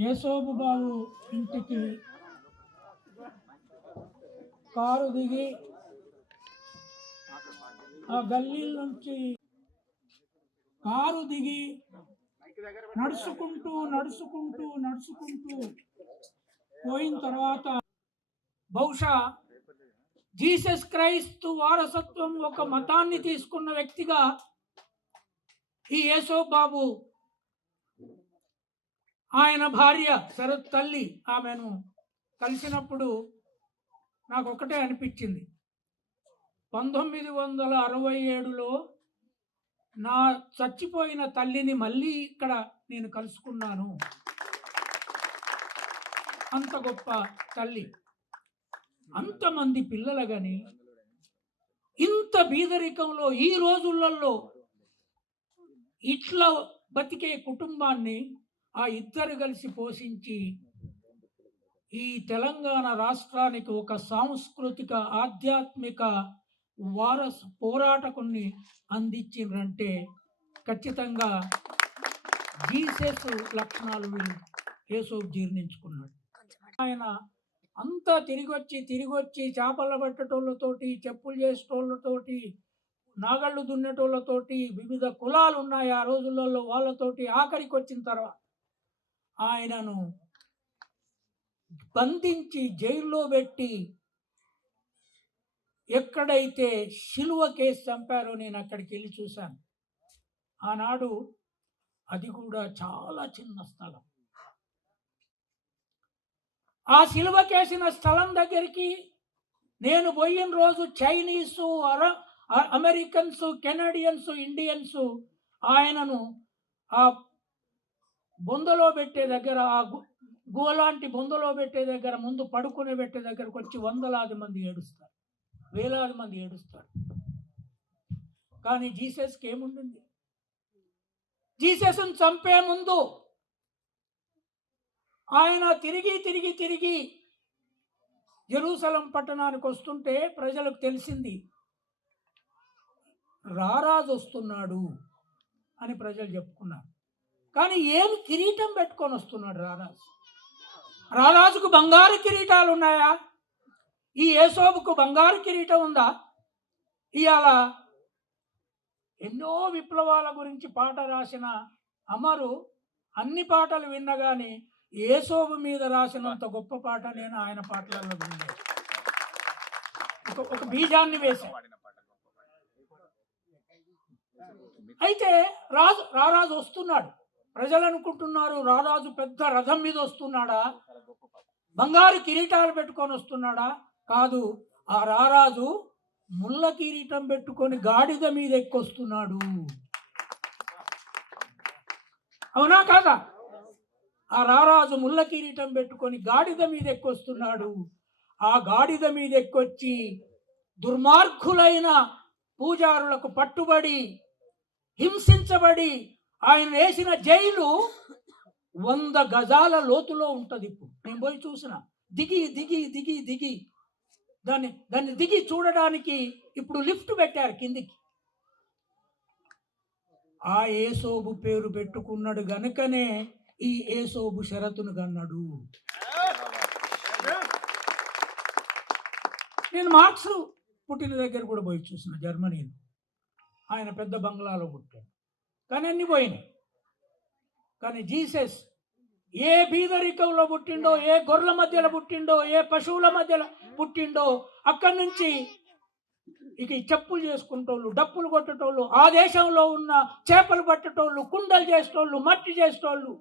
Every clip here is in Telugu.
యేసోబు బాబు ఇంటికి కారు దిగి ఆ గల్లీ నుంచి కారు దిగి నడుచుకుంటూ నడుచుకుంటూ నడుచుకుంటూ పోయిన తర్వాత బహుశా జీసస్ క్రైస్తు వారసత్వం ఒక మతాన్ని తీసుకున్న వ్యక్తిగా ఈ యేసో బాబు ఆయన భార్య శరత్ తల్లి ఆమెను కలిసినప్పుడు నాకు ఒకటే అనిపించింది. పంతొమ్మిది వందల అరవై ఏడులో నా చచ్చిపోయిన తల్లిని మళ్ళీ ఇక్కడ నేను కలుసుకున్నాను. అంత గొప్ప తల్లి. అంతమంది పిల్లలు కానీ ఇంత బీదరికంలో ఈ రోజులలో ఇట్లా బతికే కుటుంబాన్ని ఆ ఇద్దరు కలిసి పోషించి ఈ తెలంగాణ రాష్ట్రానికి ఒక సాంస్కృతిక ఆధ్యాత్మిక వారసు పోరాటకుని అందించిండ్రంటే ఖచ్చితంగా జీసస్ లక్షణాలు వీళ్ళు యేసు జీర్ణించుకున్నాడు. ఆయన అంతా తిరిగి వచ్చి తిరిగి వచ్చి చేపలు పట్టేటోళ్ళతోటి చెప్పులు చేసేటోళ్ళతోటి నాగళ్ళు దున్నేటోళ్ళతోటి వివిధ కులాలు ఉన్నాయి ఆ రోజులలో వాళ్ళతోటి ఆఖరికి వచ్చిన తర్వాత ఆయనను బంధించి జైల్లో పెట్టి ఎక్కడైతే శిలువ కేసు చంపారో నేను అక్కడికి వెళ్ళి చూశాను. ఆనాడు అది కూడా చాలా చిన్న స్థలం. ఆ సిలువ కేసిన స్థలం దగ్గరికి నేను పోయిన రోజు చైనీసు అర అమెరికన్స్ కెనడియన్స్ ఇండియన్స్ ఆయనను ఆ బొందలో పెట్టే దగ్గర ఆ గోలాంటి బొందలో పెట్టే దగ్గర ముందు పడుకునే పెట్టే దగ్గరకు వచ్చి వందలాది మంది ఏడుస్తారు. వేలాది మంది ఏడుస్తారు. కానీ జీసస్కి ఏముంటుంది? జీసస్ను చంపే ముందు ఆయన తిరిగి తిరిగి తిరిగి జెరూసలం పట్టణానికి వస్తుంటే ప్రజలకు తెలిసింది రారాజు వస్తున్నాడు అని ప్రజలు చెప్పుకున్నారు. కానీ ఏమి కిరీటం పెట్టుకొని వస్తున్నాడు రారాజు. రారాజుకు బంగారు కిరీటాలు ఉన్నాయా? ఈ ఏసోబుకు బంగారు కిరీటం ఉందా? ఇవాళ ఎన్నో విప్లవాల గురించి పాట రాసిన అమరు అన్ని పాటలు విన్నగాని ఏసోబు మీద రాసినంత గొప్ప పాట నేను ఆయన పాటలలో వినలేదు ఒక ఒక బీజాన్ని వేశాను అయితే రాజు రారాజు వస్తున్నాడు. ప్రజలు అనుకుంటున్నారు రారాజు పెద్ద రథం మీద వస్తున్నాడా? బంగారు కిరీటాలు పెట్టుకొని వస్తున్నాడా? కాదు ఆ రారాజు ముళ్ళ కిరీటం పెట్టుకొని గాడిద మీద ఎక్కొస్తున్నాడు. అవునా కాదా? ఆ రారాజు ముళ్ళ కిరీటం పెట్టుకొని గాడిద మీద ఎక్కొస్తున్నాడు. ఆ గాడిద మీద ఎక్కొచ్చి దుర్మార్గులైన పూజారులకు పట్టుబడి హింసించబడి ఆయన వేసిన జైలు వంద గజాల లోతులో ఉంటుంది ఇప్పుడు. నేను పోయి చూసిన. దిగి దిగి దిగి దిగి. దాన్ని దాన్ని దిగి చూడడానికి ఇప్పుడు లిఫ్ట్ పెట్టారు కిందికి. ఆ ఏసోబు పేరు పెట్టుకున్నాడు గనుకనే ఈ ఏసోబు షరతును కన్నాడు. నేను మార్క్స్ పుట్టిన దగ్గర కూడా పోయి చూసిన జర్మనీలో. ఆయన పెద్ద బంగ్లాలో పుట్టాడు. కానీ అన్ని పోయినాయి. కానీ జీసస్ ఏ బీదరికంలో పుట్టిండో ఏ గొర్రెల మధ్యలో పుట్టిండో ఏ పశువుల మధ్యలో పుట్టిండో అక్కడి నుంచి ఇక చెప్పులు చేసుకుంటోళ్ళు డప్పులు కొట్టేటోళ్ళు ఆ దేశంలో ఉన్న చేపలు పట్టేటోళ్ళు కుండలు చేసేటోళ్ళు మట్టి చేసేటోళ్ళు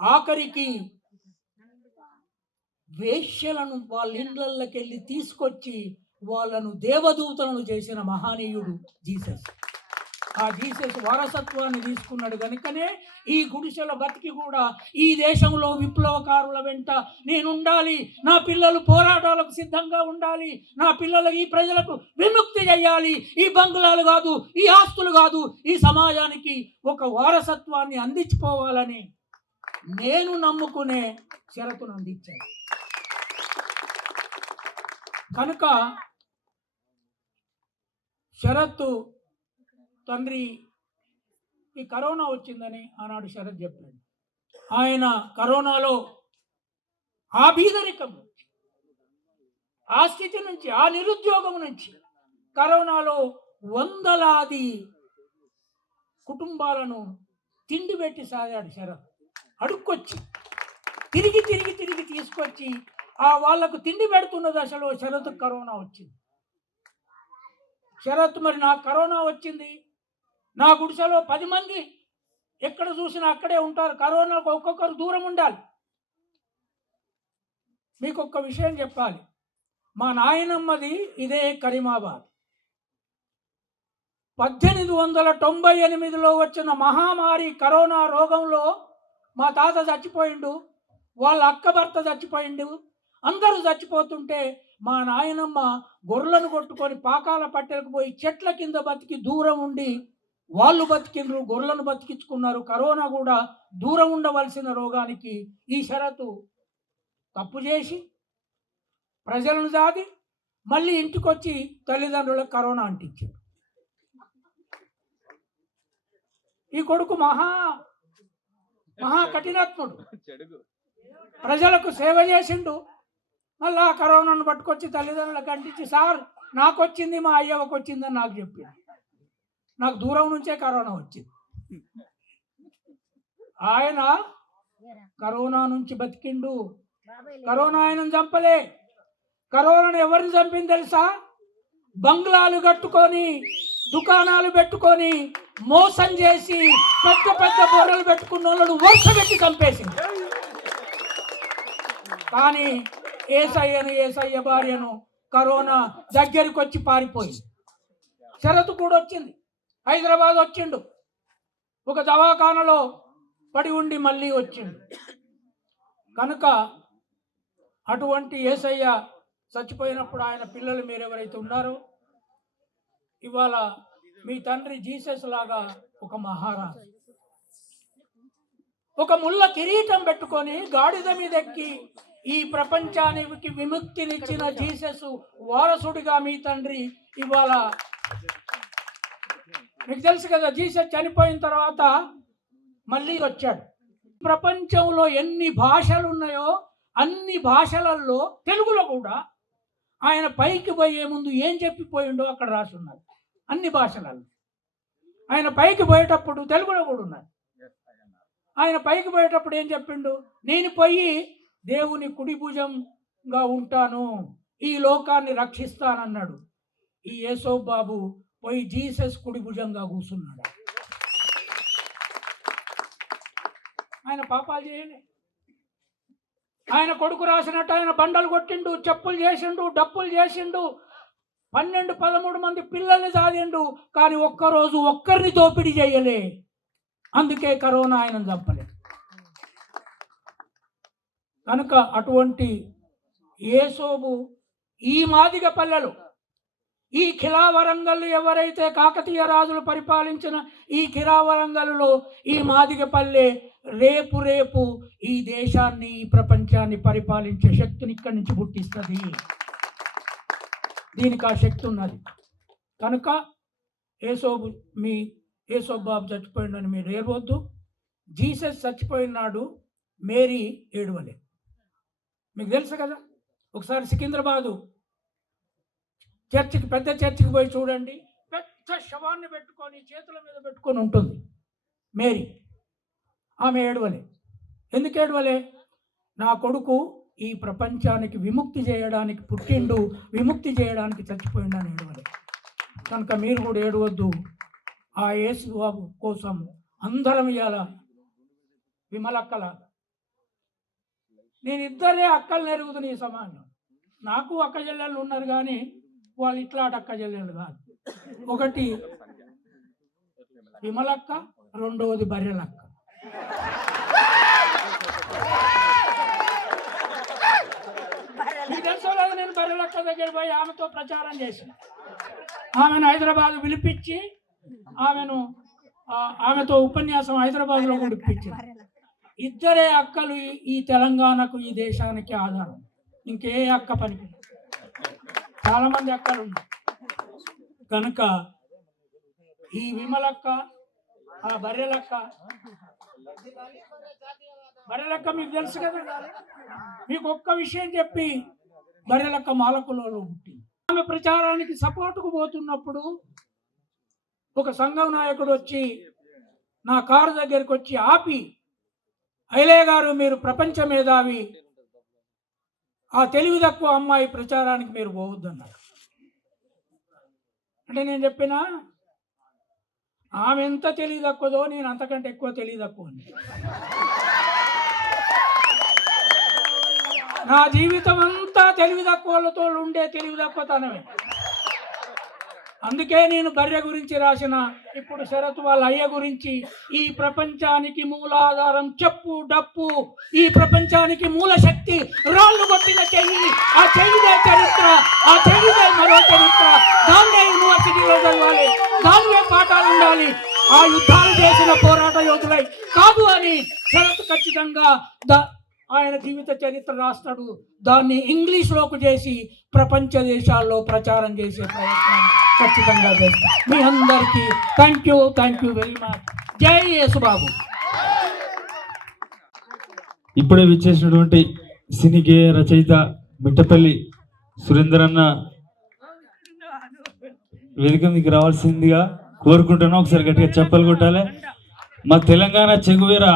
ఆఖరికి వేష్యలను వాళ్ళ ఇళ్ళకి వెళ్ళి తీసుకొచ్చి వాళ్ళను దేవదూతలను చేసిన మహానీయుడు జీసస్. ఆ జీసస్ వారసత్వాన్ని తీసుకున్నాడు కనుకనే ఈ గుడిసెల బతికి కూడా ఈ దేశంలో విప్లవకారుల వెంట నేను ఉండాలి నా పిల్లలు పోరాటాలకు సిద్ధంగా ఉండాలి. నా పిల్లలు ఈ ప్రజలకు విముక్తి చేయాలి ఈ బంగ్లాలు కాదు ఈ ఆస్తులు కాదు ఈ సమాజానికి ఒక వారసత్వాన్ని అందించిపోవాలని నేను నమ్ముకునే షరతును అందించాను. కనుక షరత్తు తండ్రి ఈ కరోనా వచ్చిందని ఆనాడు శరత్ చెప్పాడు. ఆయన కరోనాలో ఆ బీదరికం ఆ స్థితి నుంచి ఆ నిరుద్యోగం నుంచి కరోనాలో వందలాది కుటుంబాలను తిండి పెట్టి సాగాడు శరత్. అడుక్కొచ్చి తిరిగి తిరిగి తిరిగి తీసుకొచ్చి ఆ వాళ్ళకు తిండి పెడుతున్న దశలో శరత్ కరోనా వచ్చింది. శరత్ మరి నాకు కరోనా వచ్చింది? నా గుడిసెలో పది మంది ఎక్కడ చూసినా అక్కడే ఉంటారు. కరోనాకు ఒక్కొక్కరు దూరం ఉండాలి. మీకు ఒక్క విషయం చెప్పాలి. మా నాయనమ్మది ఇదే కరీమాబాద్. పద్దెనిమిది వందల తొంభై ఎనిమిదిలో వచ్చిన మహామారి కరోనా రోగంలో మా తాత చచ్చిపోయిండు వాళ్ళ అక్క భర్త చచ్చిపోయిండు. అందరూ చచ్చిపోతుంటే మా నాయనమ్మ గొర్రెలను కొట్టుకొని పాకాల పట్టెలకు పోయి చెట్ల కింద బతికి దూరం ఉండి వాళ్ళు బతికిండ్రు గొర్రెలను బతికించుకున్నారు. కరోనా కూడా దూరం ఉండవలసిన రోగానికి ఈ షరతు తప్పు చేసి ప్రజలను దాది మళ్ళీ ఇంటికొచ్చి తల్లిదండ్రులకు కరోనా అంటించాడు ఈ కొడుకు మహా మహా కఠినాత్ముడు. ప్రజలకు సేవ చేసిండు. మళ్ళా ఆ కరోనాను పట్టుకొచ్చి తల్లిదండ్రులకు అంటించి సార్ నాకు వచ్చింది మా అయ్యవకు వచ్చిందని నాకు చెప్పింది నాకు దూరం నుంచే కరోనా వచ్చింది. ఆయన కరోనా నుంచి బతికిండు. కరోనా ఆయనను చంపలే. కరోనాను ఎవరిని చంపింది తెలుసా? బంగ్లాలు కట్టుకొని దుకాణాలు పెట్టుకొని మోసం చేసి పెద్ద పెద్ద బొర్రలు పెట్టుకున్న వాళ్ళను వరుస పెట్టి చంపేసింది. కానీ ఏసయ్యను ఏసయ్య భార్యను కరోనా దగ్గరికి వచ్చి పారిపోయింది. షరతు కూడా వచ్చింది. హైదరాబాద్ వచ్చిండు. ఒక దవాఖానలో పడి ఉండి మళ్ళీ వచ్చిండు. కనుక అటువంటి ఏసయ్య చచ్చిపోయినప్పుడు ఆయన పిల్లలు మీరు ఎవరైతే ఉన్నారో ఇవాళ మీ తండ్రి జీసస్ లాగా ఒక మహారాజు. ఒక ముళ్ళ కిరీటం పెట్టుకొని గాడిద మీద ఎక్కి ఈ ప్రపంచానికి విముక్తినిచ్చిన జీసస్ వారసుడిగా మీ తండ్రి ఇవాళ మీకు తెలుసు కదా జీసస్ చనిపోయిన తర్వాత మళ్ళీ వచ్చాడు. ప్రపంచంలో ఎన్ని భాషలు ఉన్నాయో అన్ని భాషలలో తెలుగులో కూడా ఆయన పైకి పోయే ముందు ఏం చెప్పిపోయిండో అక్కడ రాసి ఉన్నారు అన్ని భాషలలో. ఆయన పైకి పోయేటప్పుడు తెలుగులో కూడా ఉన్నది ఆయన పైకి పోయేటప్పుడు ఏం చెప్పిండు? నేను పోయి దేవుని కుడి భుజంగా ఉంటాను ఈ లోకాన్ని రక్షిస్తానన్నాడు. ఈ యేసో బాబు పోయి జీసస్ కుడి భుజంగా కూర్చున్నాడు. ఆయన పాపాలు చేయలే ఆయన కొడుకు రాసినట్టు ఆయన బండలు కొట్టిండు చెప్పులు చేసిండు డప్పులు చేసిండు పన్నెండు పదమూడు మంది పిల్లల్ని సాధిండు కానీ ఒక్కరోజు ఒక్కరిని దోపిడీ చేయలే. అందుకే కరోనా ఆయన చంపలే. కనుక అటువంటి ఏసోబు ఈ మాదిగ పల్లెలు ఈ ఖిలావరంగల్ ఎవరైతే కాకతీయ రాజులు పరిపాలించిన ఈ ఖిలావరంగల్లో ఈ మాదిగపల్లె రేపు రేపు ఈ దేశాన్ని ఈ ప్రపంచాన్ని పరిపాలించే శక్తిని ఇక్కడి నుంచి పుట్టిస్తుంది. దీనికి ఆ శక్తి ఉన్నది. కనుక ఏసోబు మీ ఏసోబు బాబు చచ్చిపోయిందని మీరు ఏడవద్దు జీసస్ చచ్చిపోయినాడు మేరీ ఏడువలే. మీకు తెలుసు కదా? ఒకసారి సికింద్రాబాదు చర్చికి పెద్ద చర్చికి పోయి చూడండి. పెద్ద శవాన్ని పెట్టుకొని చేతుల మీద పెట్టుకొని ఉంటుంది మేరీ. ఆమె ఏడవలే. ఎందుకు ఏడవలే? నా కొడుకు ఈ ప్రపంచానికి విముక్తి చేయడానికి పుట్టిండు విముక్తి చేయడానికి చచ్చిపోయిండు అని ఏడవలే. కనుక మీరు కూడా ఏడవద్దు. ఆ యేసు బాబు కోసం అందరం ఇవాళ విమలక్కల. నేను ఇద్దరే అక్కలు నెరుగుతుంది ఈ సమాజం. నాకు అక్క చెల్లెళ్ళు ఉన్నారు కానీ వాళ్ళు ఇట్లా అటక్క చెల్లెళ్ళు కాదు. ఒకటి విమలక్క రెండవది బర్రెలక్క. మీకు నేను బర్రెలక్క దగ్గర పోయి ఆమెతో ప్రచారం చేసిన. ఆమెను హైదరాబాద్ పిలిపించి ఆమెను ఆమెతో ఉపన్యాసం హైదరాబాద్లో కూడా ఇద్దరే అక్కలు ఈ- ఈ తెలంగాణకు ఈ దేశానికి ఆధారం. ఇంకే అక్క పనికి చాలా మంది అక్కలు ఉన్నారు. కనుక ఈ విమలక్క ఆ బర్రెలక్క బర్రెలక్క మీకు తెలుసు కదా? మీకు ఒక్క విషయం చెప్పి బర్రెలక్క మాలకులలో పుట్టి ఆమె ప్రచారానికి సపోర్టుకు పోతున్నప్పుడు ఒక సంఘం నాయకుడు వచ్చి నా కారు దగ్గరికి వచ్చి ఆపి ఐలే గారు మీరు ప్రపంచ మేధావి ఆ తెలివి తక్కువ అమ్మాయి ప్రచారానికి మీరు పోవద్దన్నారు. అంటే నేను చెప్పిన ఆమె ఎంత తెలివి తక్కువదో నేను అంతకంటే ఎక్కువ తెలివి తక్కువ నా జీవితం అంతా తెలివి తక్కువలతో ఉండే తెలివి తక్కువతనమే. అందుకే నేను బర్రె గురించి రాసిన. ఇప్పుడు శరత్ వాళ్ళ అయ్య గురించి ఈ ప్రపంచానికి మూలాధారం చెప్పు డప్పు. ఈ ప్రపంచానికి మూల శక్తి రాళ్ళు కొట్టిన చెయ్యి. ఆ చెయ్యిదే చరిత్ర ఆ చెయ్యిదే మరో చరిత్ర. దాన్నే యూనివర్సిటీలో చదవాలి దానివే పాఠాలు ఉండాలి. ఆ యుద్ధాలు చేసిన పోరాట యోధులై కాదు అని శరత్ ఖచ్చితంగా ద ఆయన జీవిత చరిత్ర రాస్తాడు. దాన్ని ఇంగ్లీష్లోకి చేసి ప్రపంచ దేశాల్లో ప్రచారం చేసే ప్రయత్నం ఖచ్చితంగా చేస్తాం. మీ అందరికీ thank you thank you very much Jai Yesubabu. ఇప్పుడే విచ్చేసినటువంటి సినీ గేయ రచయిత మిట్టపల్లి సురేంద్రన్న వేదిక మీకు రావాల్సిందిగా కోరుకుంటున్నాం ఒకసారి గట్టిగా చెప్పలు కొట్టాలి. మా తెలంగాణ చెగువేర